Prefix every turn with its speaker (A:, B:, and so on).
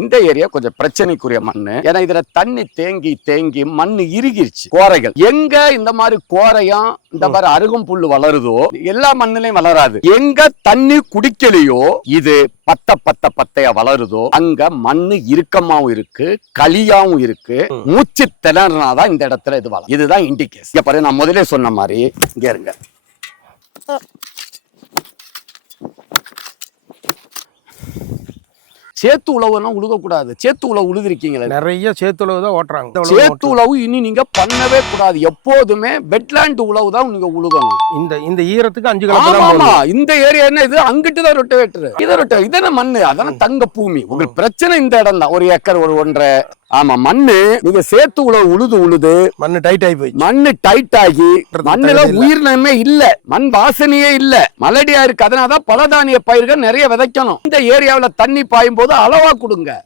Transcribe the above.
A: இந்த ஏரியா கொஞ்சம் பிரச்சனைக்குரிய மண்ணு. ஏன்னா இதுல தண்ணி தேங்கி தேங்கி மண் இறுகிருச்சு. கோரைகள். எங்க இந்த மாதிரி கோரையும் இந்த மாதிரி அருகும் புல்லு வளருதோ எல்லா மண்ணுலயும் வளராது. எங்க தண்ணி குடிக்கலையோ இது பத்த பத்த பத்தையா வளருதோ அங்க மண்ணு இறுக்கமாவும் இருக்கு களியாவும் இருக்கு. மூச்சு திணறினாதான் இந்த இடத்துல இது வளரும். இதுதான் இண்டிகேஸ் பாரு நான் முதல்ல சொன்ன மாதிரி இங்க இருங்க. சேத்து உழவுனா உழுகக்கூடாது. சேத்து உழவு உழுதிருக்கீங்களே.
B: நிறைய சேத்துளவு தான் ஓட்டுறாங்க. உழவு
A: சேத்து உழவு இனி நீங்க பண்ணவே கூடாது. எப்போதுமே வெட்லாண்ட் உழவு தான் நீங்க உழுகணும்.
B: இந்த இந்த ஈரத்துக்கு அஞ்சு போடணும்.
A: இந்த ஏரியா என்ன இது? அங்கிட்டு தான் ரொட்ட வெட்டுரு இதை ரொட்ட இதென்ன மண்ணு? அதான தங்க பூமி. உங்களுக்கு பிரச்சனை இந்த இடம் தான் ஒரு ஏக்கர் ஒரு ஒன்றரை. ஆமா மண்ணு நீங்க சேத்து உழவு உழுது உழுது
B: மண்ணு டைட் ஆகி போயிடுச்சு.
A: மண்ணு டைட் ஆகி மண்ணுல. உயிரினமே இல்ல. மண் வாசனையே இல்ல. மலடியா இருக்கு. அதனாலதான் பலதானிய பயிர்கள் நிறைய விதைக்கணும். இந்த ஏரியாவுல தண்ணி பாயும் போது அளவா கொடுங்க.